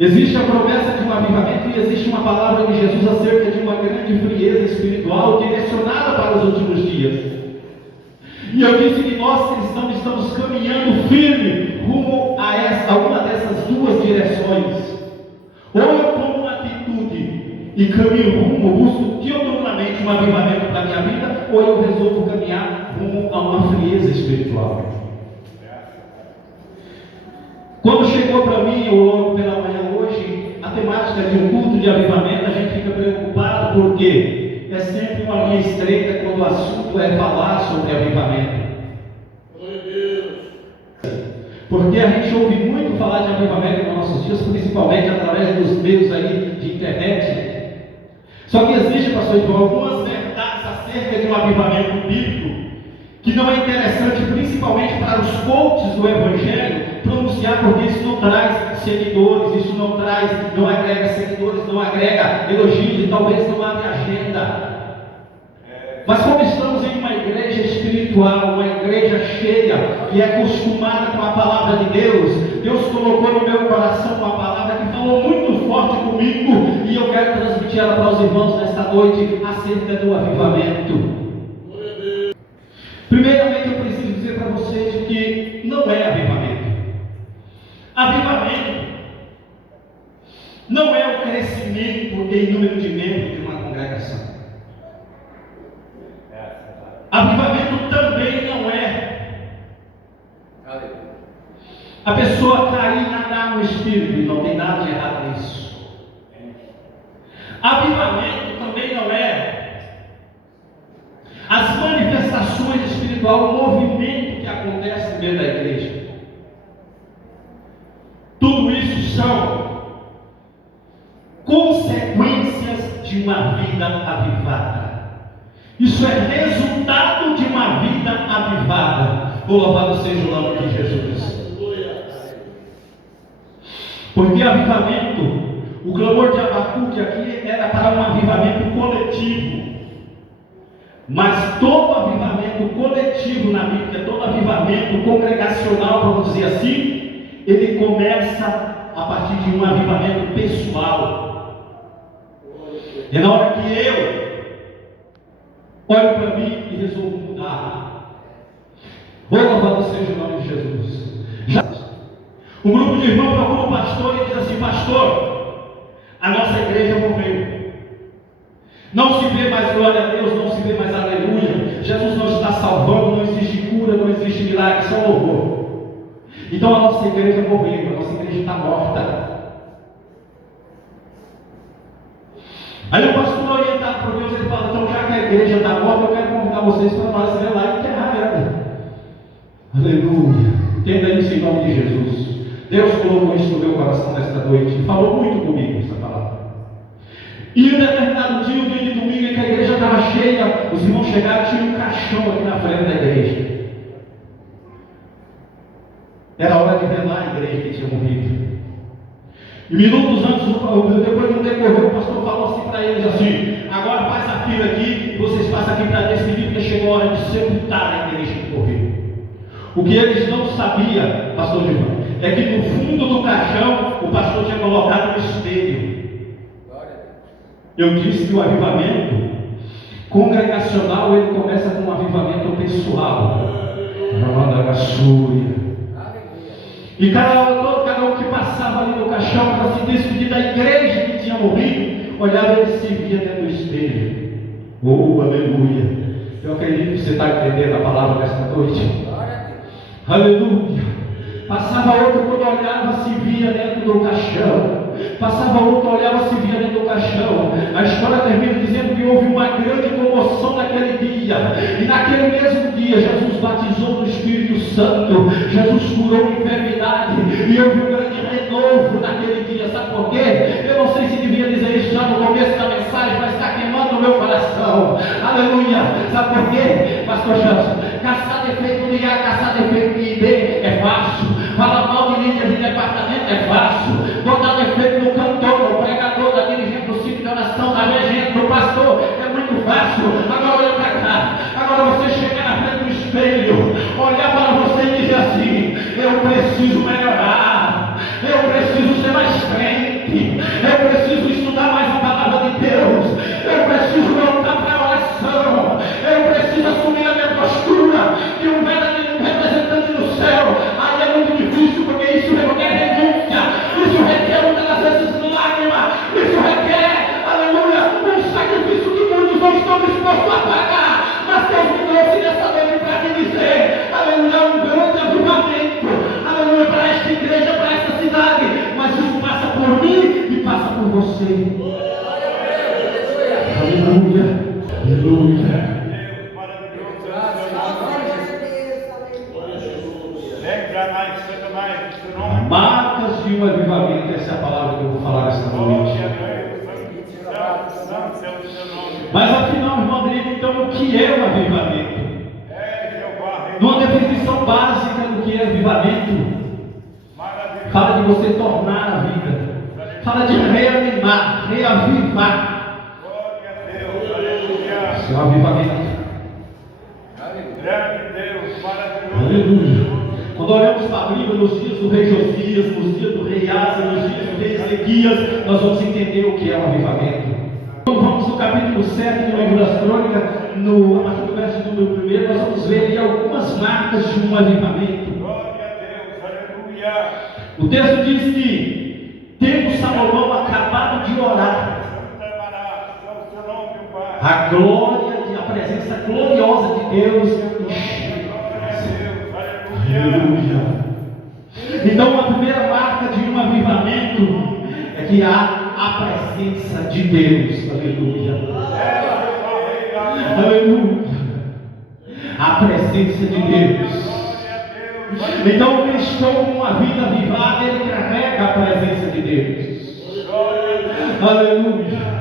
Existe a promessa de um avivamento e existe uma palavra de Jesus acerca de uma grande frieza espiritual direcionada para os últimos dias. E eu disse que nós cristãos estamos caminhando firme rumo a uma dessas duas direções. Ou eu tomo uma atitude e caminho rumo, busco diuturnamente um avivamento para a minha vida, ou eu resolvo caminhar rumo a uma frieza espiritual. Quando chegou para mim, ou logo pela manhã hoje, a temática de um culto de avivamento, a gente fica preocupado porque é sempre uma linha estreita quando o assunto é falar sobre avivamento. Porque a gente ouve muito falar de avivamento nos nossos dias, principalmente através dos meios aí de internet. Só que existe, pastor Ivan, algumas verdades acerca de um avivamento bíblico que não é interessante, principalmente para os coaches do Evangelho, pronunciar, porque isso não traz seguidores, isso não agrega seguidores, não agrega elogios e talvez não abre agenda. Mas como estamos em uma igreja espiritual, uma igreja cheia, que é acostumada com a palavra de Deus, Deus colocou no meu coração uma palavra que falou muito forte comigo, e eu quero transmitir ela para os irmãos nesta noite, acerca do avivamento. Primeiramente eu preciso dizer para vocês que não é avivamento. Avivamento não é o crescimento em número de membros de uma congregação. Avivamento também não é a pessoa cair e nadar no Espírito, e não tem nada de errado nisso. Avivamento também não é as manifestações espirituais, o movimento que acontece no meio da igreja. Tudo isso são consequências de uma vida avivada. Isso é resultado de uma vida avivada. Louvado seja o nome de Jesus. Porque avivamento, o clamor de Abacuque aqui era para um avivamento coletivo. Mas todo avivamento coletivo na Bíblia, todo avivamento congregacional, vamos dizer assim, ele começa a partir de um avivamento pessoal. É na hora que eu olho para mim e resolvo mudar. Louvado seja o nome de Jesus. Um grupo de irmãos procura o pastor e diz assim: pastor, a nossa igreja morreu. Não se vê mais glória a Deus, não se vê mais aleluia. Jesus não está salvando, não existe cura, não existe milagre, só louvor. Então a nossa igreja morreu, a nossa igreja está morta. Aí o pastor orientado por Deus, ele fala: então já que a igreja está morta, eu quero convidar vocês para nós ir lá e enterrar ela. Aleluia. Entenda isso em nome de Jesus. Deus colocou isso no meu coração nesta noite e falou muito comigo essa palavra. E em um determinado dia, um dia de domingo, em que a igreja estava cheia, os irmãos chegaram e tinham um caixão aqui na frente da igreja. Era hora de velar a igreja que tinha morrido. E minutos antes, depois de um decorrer, o pastor falou assim para eles assim: agora faz a fila aqui, vocês passam aqui para despedir, porque chegou a hora de sepultar a igreja que morreu. O que eles não sabiam, pastor Gilvan, é que no fundo do caixão, o pastor tinha colocado um espelho. Eu disse que o avivamento congregacional, ele começa com um avivamento pessoal. E cada um que passava ali no caixão para se despedir da igreja que tinha morrido, olhava e se via dentro do espelho. Oh, aleluia! Eu acredito que você está entendendo a palavra desta noite. Aleluia! Passava outro, quando olhava, se via dentro do caixão. Passava outro, olhava, se via dentro do caixão. A história termina dizendo que houve uma grande comoção naquele dia. E naquele mesmo dia, Jesus batizou no Espírito Santo. Jesus curou a enfermidade. E houve um grande renovo naquele dia. Sabe por quê? Eu não sei se devia dizer isso já no começo da mensagem, mas está queimando o meu coração. Aleluia! Sabe por quê, pastor Janson? Caçar defeito no IA, caçar defeito no ID é fácil. Falar mal de líder de departamento é fácil. Botar defeito no cantor, no pregador, da dirigente do ciclo de oração, da regente, do pastor, é muito fácil. Agora olha para cá. Agora você chegar na frente do espelho, olhar para você e dizer assim: eu preciso melhorar, eu preciso ser mais crente, você. Aleluia. Aleluia. Marcas de um avivamento, essa é a palavra que eu vou falar esta noite. Mas afinal, irmão Adriano, então o que é o avivamento? Numa definição básica do que é avivamento, fala de você tornar a vida, fala de reanimar, reavivar. Isso é um avivamento. Aleluia. Quando olhamos para a Bíblia, nos dias do rei Josias, nos dias do rei Asa, nos dias do rei Ezequias, nós vamos entender o que é o avivamento. Quando vamos no capítulo 7 do livro das Crônicas, a partir do verso número 1, nós vamos ver ali algumas marcas de um avivamento. O texto diz que, tendo Salomão acabado de orar, a glória, a presença gloriosa de Deus. Aleluia. Então a primeira marca de um avivamento é que há a presença de Deus. Aleluia. Aleluia. A presença de Deus. Então o cristão com uma vida avivada, ele carrega a presença de Deus. Aleluia.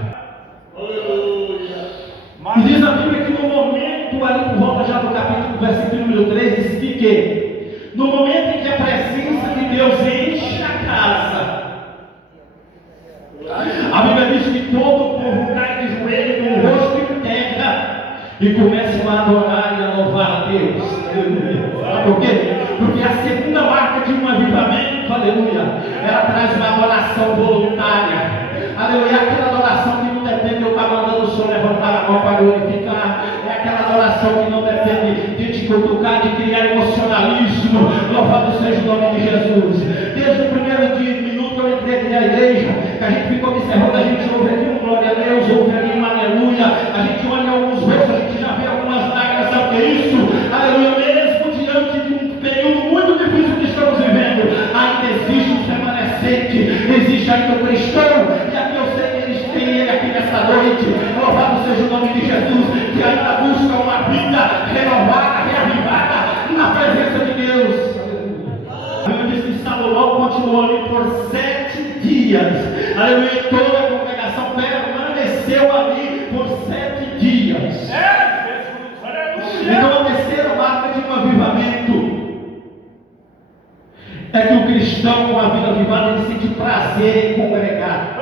E diz a Bíblia que no momento, ali por volta já do capítulo, versículo número 3, diz que no momento em que a presença de Deus enche a casa, a Bíblia diz que todo o povo cai de joelho, com o rosto em terra, e começam a adorar e a louvar a Deus. Aleluia. Sabe por quê? Porque a segunda marca de um avivamento, aleluia, ela traz uma adoração voluntária. Aleluia, aquela adoração que não depende de eu estar mandando o Senhor levantar a mão para glorificar. É aquela adoração que não depende de te cutucar, de criar emocionalismo. Louvado seja o nome de Jesus. Desde o primeiro dia, minuto que eu entrei aqui na igreja, que a gente ficou observando, a gente ouve aqui um glória a Deus, ouve ali um aleluia, a gente olha alguns rostos, a gente já vê algumas lágrimas, sabe o que é isso? Aleluia, mesmo diante de um período muito difícil que estamos vivendo, ainda existe um remanescente, existe ainda um cristão. Aqui nessa noite, louvado seja o nome de Jesus, que ainda busca uma vida renovada, reavivada na presença de Deus. A Bíblia diz que Salomão continuou ali por 7 dias. Aleluia, toda a congregação permaneceu ali por 7 dias. Então a terceira marca de um avivamento é que o cristão com a vida avivada, ele sente prazer em congregar.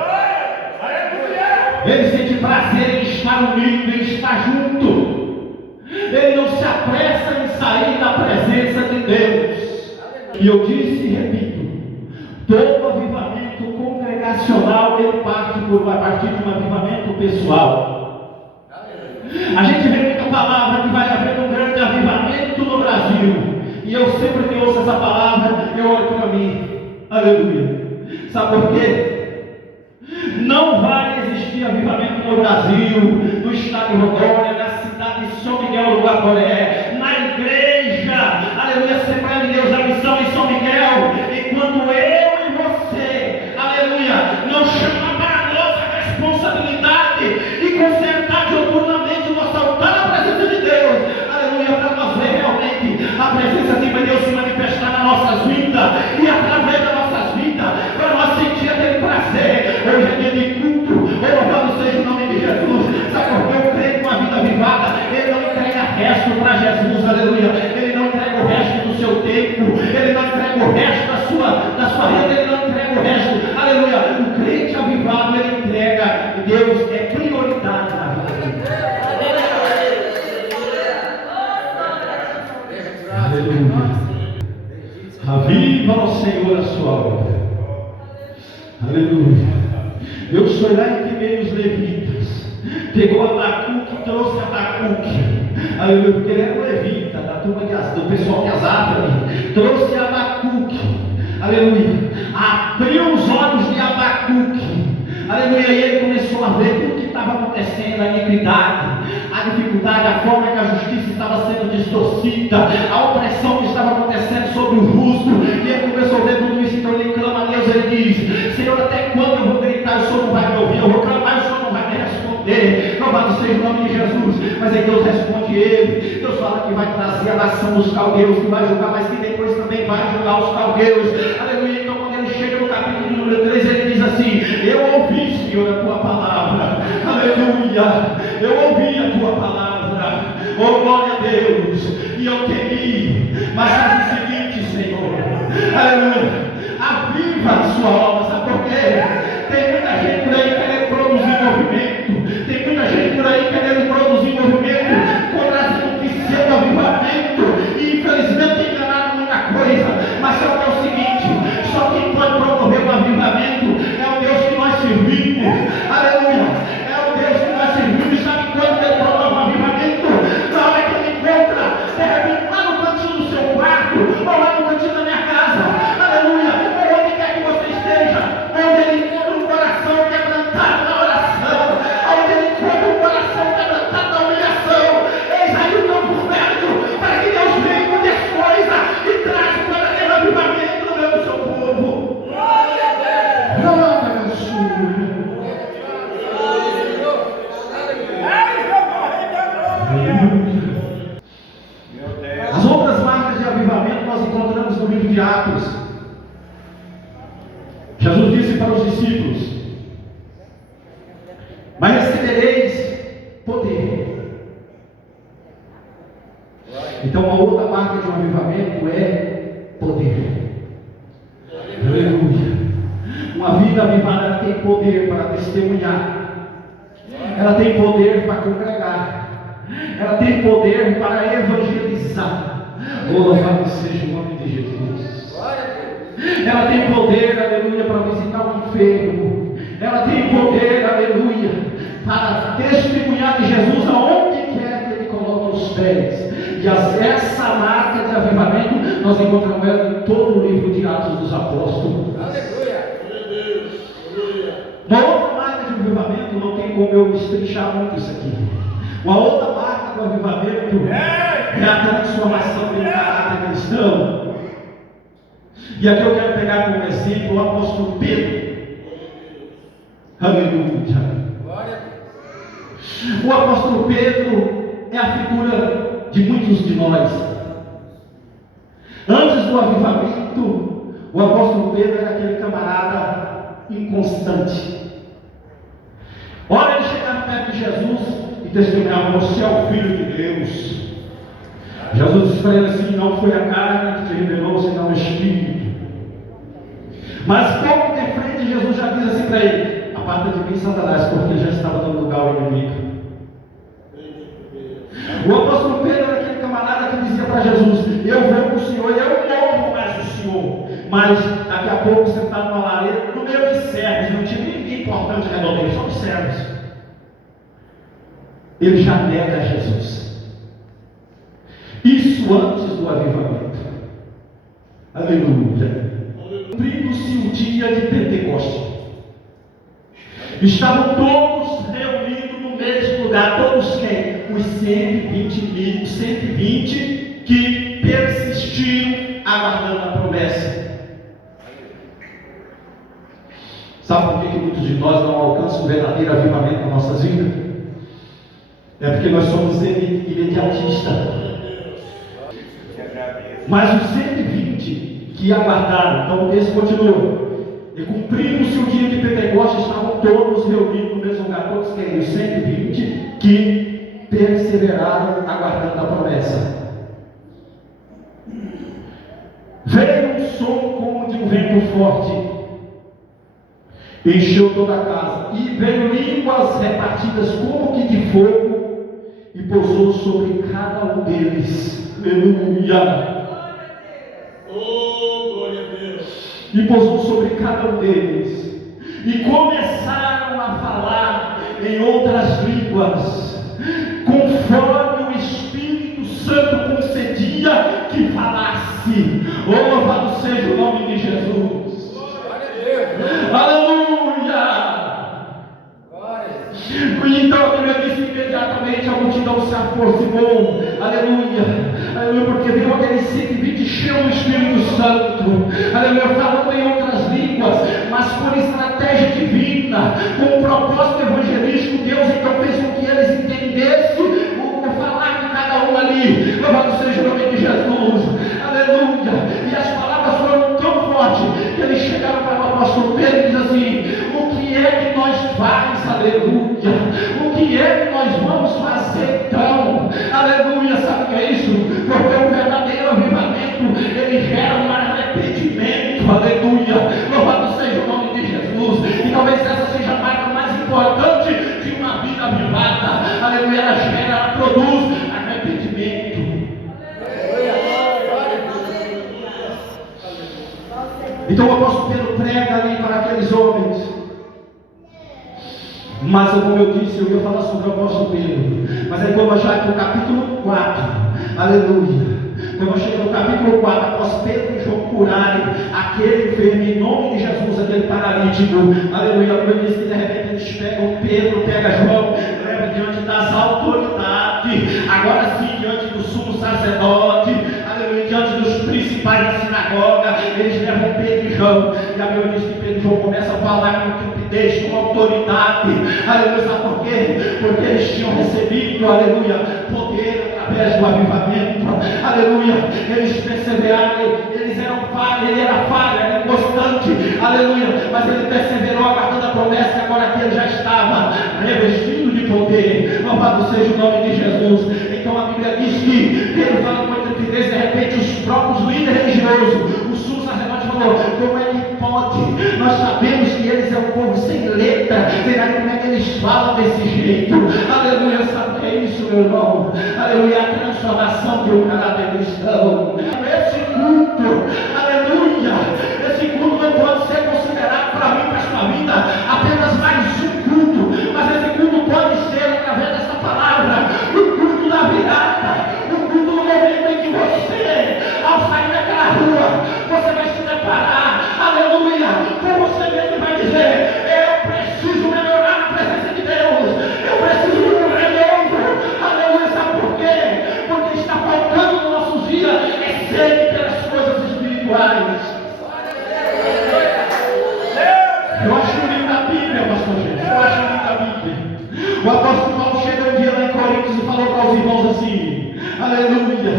Ele sente prazer em estar unido, em estar junto. Ele não se apressa em sair da presença de Deus. E eu disse e repito, todo avivamento congregacional ele parte a partir de um avivamento pessoal. A gente vê muita palavra que vai haver um grande avivamento no Brasil. E eu sempre que ouço essa palavra, eu olho para mim. Aleluia. Sabe por quê? Não vai existir avivamento no Brasil, no estado de Rondônia, na cidade de São Miguel do Guaporé, na igreja, aleluia, Assembleia de Deus da Missão em São Miguel, enquanto eu e você, aleluia, não chama para nós a responsabilidade e consertar diuturnamente o nosso altar na presença de Deus, aleluia, para nós ver realmente a presença de Deus se manifestar nas nossas vidas e através das nossas vidas, para nós sentir aquele prazer. Hoje é dia de culto, louvado seja o nome de Jesus. Sabe por que eu creio com a vida avivada? Ele não entrega resto para Jesus, aleluia. Ele não entrega o resto do seu tempo, ele não entrega o resto da sua vida, ele não entrega o resto, aleluia. O crente avivado, ele entrega, Deus é prioridade na vida dele. Aleluia. Aviva ao Senhor a sua obra. Aleluia. Eu sou lá em que veio os levitas. Pegou Abacuque, trouxe Abacuque. Aleluia, porque ele era um levita, da turma do pessoal de Asaf ali. Trouxe Abacuque. Aleluia. Abriu os olhos de Abacuque. Aleluia, e ele começou a ver tudo que estava acontecendo, a iniquidade, a dificuldade, a forma que a justiça estava sendo distorcida, a opressão que estava acontecendo sobre o justo, e ele começou a ver tudo isso, então ele clama a Deus, ele diz, Senhor, até quando eu vou gritar, o Senhor não vai me ouvir? louvado seja o nome de Jesus. Mas aí Deus responde ele. Deus fala que vai trazer a nação dos caldeus, que vai julgar, mas que depois também vai julgar os caldeus. Aleluia. Então quando ele chega no capítulo número 3, ele diz assim: eu ouvi, Senhor, a tua palavra. Aleluia. Eu ouvi a tua palavra. Oh, glória a Deus. E eu temi. Mas faz o seguinte, Senhor. Aleluia. Aviva a sua alma. Sabe por quê? Tem muita gente por aí querendo produzir movimento. Tem muita gente por aí querendo produzir movimento contra o pseudo-avivamento. E infelizmente enganaram muita coisa. Mas só que é o seguinte: só quem pode promover o avivamento é o Deus que nós servimos. Aleluia. É o Deus que nós servimos. Sabe quando ele promove o avivamento? Na hora que ele encontra, de repente, lá no cantinho do seu quarto, ou lá no cantinho da minha casa. Aleluia. Ou onde quer que você esteja, onde ele encontra um coração quebrantado na oração, onde ele encontra um coração quebrantado na humilhação. Eis aí o novo verbo, para que Deus venha com as coisas e traga um verdadeiro avivamento no meio do seu povo. Glória a Deus. Glória a Deus. As outras marcas de avivamento nós encontramos no livro de Atos. Jesus disse para os discípulos: mas recebereis poder. Então uma outra marca de um avivamento é poder. Aleluia. Uma vida avivada, ela tem poder para testemunhar. Ela tem poder para congregar. Ela tem poder para evangelizar. Louvado seja o nome de Jesus. Ela tem poder, aleluia, para visitar o enfermo. Ela tem poder, aleluia, para testemunhar de Jesus aonde quer que ele coloque os pés. E essa marca de avivamento nós encontramos ela em todo o livro de Atos dos Apóstolos. Aleluia. Uma outra marca de avivamento, não tem como eu estrinchar muito isso aqui. Uma outra marca do avivamento é a transformação do caráter cristão. E aqui eu quero pegar como exemplo o apóstolo Pedro. Aleluia. O apóstolo Pedro é a figura de muitos de nós. Antes do avivamento, o apóstolo Pedro era aquele camarada inconstante. Ora, ele chegava perto de Jesus e testemunhava: você é o Filho de Deus. Jesus disse para ele assim: não foi a carne que te revelou, senão o Espírito. Mas pouco de frente, Jesus já diz assim para ele: aparta de mim, Satanás, porque ele já estava dando lugar ao inimigo. O apóstolo Pedro era aquele camarada que dizia para Jesus: eu vou com o Senhor, eu não amo mais o Senhor. Mas daqui a pouco você está numa lareira, no meio de servos, não tinha ninguém importante ao redor dele, só os servos. Ele já nega Jesus. Isso antes do avivamento. Aleluia. Cumprindo-se o dia de Pentecostes. Estavam todos reunidos no mesmo lugar. Todos quem? Os 120 que persistiram aguardando a promessa. Sabe por que muitos de nós não alcançam o verdadeiro avivamento nas nossas vidas? É porque nós somos imediatistas. Mas os 120 que aguardaram, então o texto continua. E cumprindo-se o dia de Pentecostes, estavam todos reunidos no mesmo lugar. Todos quem? Os 120 que perseveraram aguardando a promessa. Veio um som como de um vento forte, encheu toda a casa, e veio línguas repartidas como que de fogo, e pousou sobre cada um deles. Aleluia! Oh, glória a Deus! E pousou sobre cada um deles, e começaram a falar em outras línguas, conforme o Espírito Santo concedia que falasse. Oh, louvado seja o nome de Jesus! Glória a Deus! Aleluia! Então a Bíblia diz que imediatamente a multidão se aproximou. Aleluia, aleluia, porque viu aqueles 120 cheios do Espírito Santo, aleluia, falando em outras línguas, mas por estratégia divina, com um propósito evangelístico, Deus então fez com que eles entendesse o falar de cada um ali. Louvado seja o nome de Jesus, aleluia. E as palavras foram tão fortes que eles chegaram para o apóstolo Pedro e diz assim: o que é que nós faz, aleluia? O que é que nós vamos fazer então? Aleluia, sabe o que é isso? Porque o verdadeiro avivamento, ele gera um arrependimento, aleluia. Louvado seja o nome de Jesus. E talvez essa seja a marca mais importante de uma vida avivada, aleluia. Ela produz arrependimento. Então o apóstolo Pedro prega ali para aqueles homens. Mas como eu disse, eu ia falar sobre o apóstolo Pedro. Mas aí quando eu achar aqui o capítulo 4, aleluia. Quando eu cheguei no capítulo 4, após Pedro e João curarem aquele enfermo em nome de Jesus, aquele paralítico, aleluia. Eu disse que de repente eles pegam Pedro, pega João, leva diante das autoridades, agora sim diante do sumo sacerdote, aleluia, diante dos principais da sinagoga, eles levam Pedro e João, e a Bíblia diz que Pedro e João começam a falar com intrepidez, com autoridade, aleluia. Sabe por quê? Porque eles tinham recebido, aleluia, poder através do avivamento, aleluia. Eles perseveraram, eles eram falhos, ele era falho, era inconstante, aleluia. Mas ele perseverou, aguardando a promessa, que agora que ele já estava revestido de poder. Louvado seja o nome de Jesus. Então a Bíblia diz que Pedro fala com intrepidez, de repente os próprios líderes religiosos, o sumo sacerdote falou: como é que pode? Nós sabemos que eles é um povo sem letra, será como é que eles falam desse jeito? Aleluia, sabe o que é isso, meu irmão? Aleluia, a transformação de um caráter cristão. Esse culto, aleluia, esse culto não pode ser considerado para mim, para a sua vida, apenas mais um culto, mas esse culto pode ser, através dessa palavra, o culto da virada, o culto do momento em que você, ao sair daquela rua, você vai se deparar, aleluia, com você mesmo vai dizer: eu preciso melhorar na presença de Deus, eu preciso de um renovo, aleluia. Sabe por quê? Porque está faltando nos nossos dias é sede pelas coisas espirituais. Eu acho lindo a Bíblia, pastor gente, eu acho lindo a Bíblia. O apóstolo Paulo chega um dia lá em Coríntios e falou para os irmãos assim, aleluia,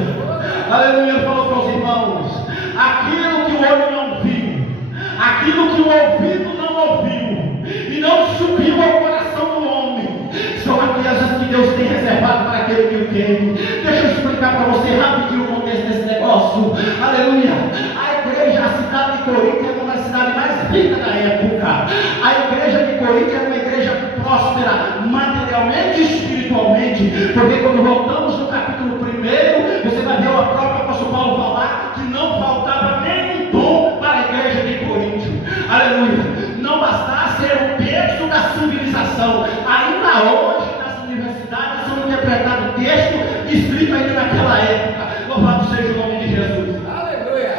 aleluia, falou para os irmãos: aquilo que o olho não viu, aquilo que o ouvido não ouviu, e não subiu ao coração do homem, são aquelas que Deus tem reservado para aquele que o tem. Deixa eu explicar para você rapidinho o contexto desse negócio, aleluia. A igreja, a cidade de Corinto era uma das cidades mais ricas da época. A igreja de Corinto era uma igreja próspera, materialmente e espiritualmente, porque quando voltamos no capítulo 1, você vai ver o próprio apóstolo Paulo falar que não faltava nenhum dom para a igreja de Corinto, aleluia. Não bastasse ser o berço da civilização. Ainda hoje nas universidades são interpretados textos escritos ainda naquela época. Louvado seja o nome de Jesus, aleluia.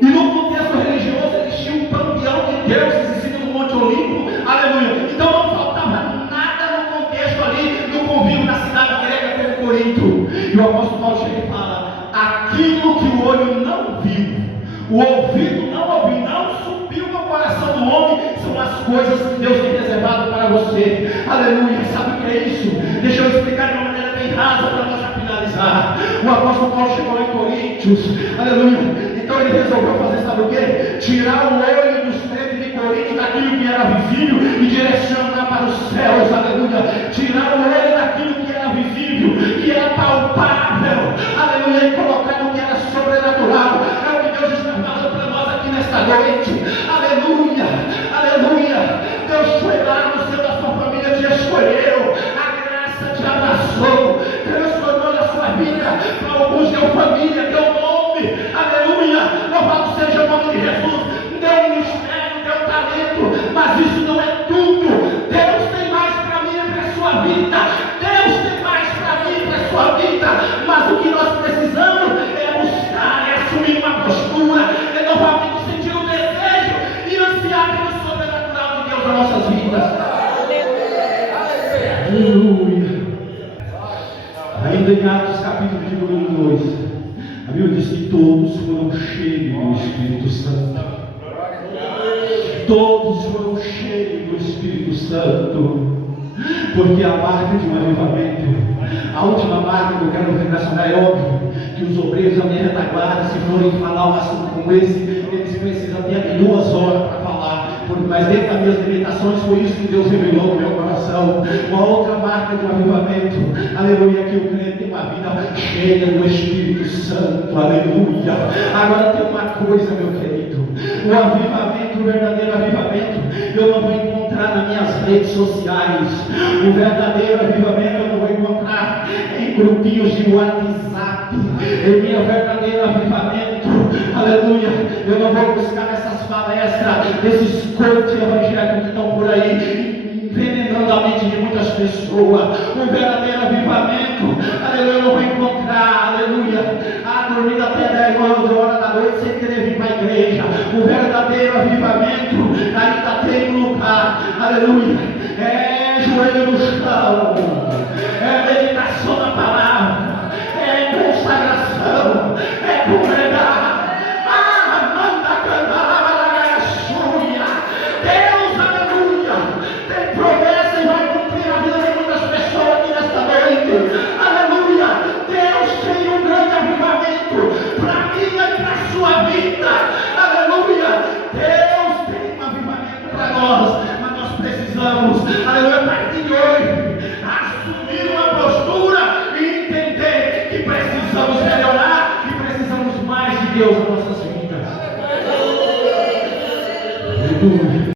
E no contexto religioso eles tinham um panteão de deuses em cima do Monte Olimpo, aleluia. Então não faltava nada no contexto ali, no convívio da cidade grega como Corinto. E o apóstolo Paulo chega e fala: aquilo que o olho não viu, o ouvido não ouviu, não subiu no coração do homem, são as coisas que Deus tem reservado para você, aleluia. Sabe o que é isso? Deixa eu explicar de uma maneira bem rasa para nós já finalizar. O apóstolo Paulo chegou em Coríntios, aleluia. Então ele resolveu fazer, sabe o que? Tirar o olho dos crentes de Corinto daquilo que era visível e direcionar para os céus, aleluia. Tirar o olho daquilo que era visível, que era palpável, aleluia, e colocar no que era sobrenatural. É o que Deus está falando para nós aqui nesta noite, aleluia, aleluia. Deus foi lá no seu da sua família, te escolheu, a graça te abraçou, transformou na sua vida, para alguns deu família, deu nome, aleluia. Louvado seja o nome de Jesus. Deu ministério, deu talento, mas isso não é tudo. Deus tem mais para mim e para a sua vida. Deus tem mais para mim e para a sua vida. Mas o que nós precisamos é buscar, é assumir uma postura, é novamente sentir o desejo e ansiar pelo sobrenatural de Deus nas nossas vidas. Aleluia. Ainda em Atos capítulo de número 2, a Bíblia diz que todos foram cheios do Espírito Santo. Todos foram cheios do Espírito Santo. porque a marca de um avivamento, a última marca que eu quero relacionar, é óbvio que os obreiros da minha retaguarda, se forem falar um assunto como esse, eles precisam ter 2 horas para falar, mas dentro das minhas limitações, foi isso que Deus revelou no meu coração. Uma outra marca de um avivamento, aleluia, que o crente tem uma vida cheia do Espírito Santo, aleluia. Agora tem uma coisa, meu querido, o avivamento, o verdadeiro avivamento, eu não vou encontrar nas minhas redes sociais. O verdadeiro avivamento eu não vou encontrar em grupinhos de WhatsApp. O meu verdadeiro avivamento, aleluia, eu não vou buscar nessas palestras desses coaches evangélicos que estão por aí envenenando a mente de muitas pessoas. O verdadeiro avivamento, aleluia, eu não vou encontrar, aleluia, dormindo até 10 horas da noite sem querer vir para a igreja. O verdadeiro avivamento ainda tem um lugar, aleluia, é joelho no chão, é meditação na palavra, é consagração, é congregar. Deus, aleluia, tem promessa e vai cumprir a vida de muitas pessoas aqui nesta noite. Aleluia, Deus tem um grande avivamento para mim e para a sua vida. Aleluia, Deus tem um avivamento para nós, mas nós precisamos, aleluia, a partir de hoje,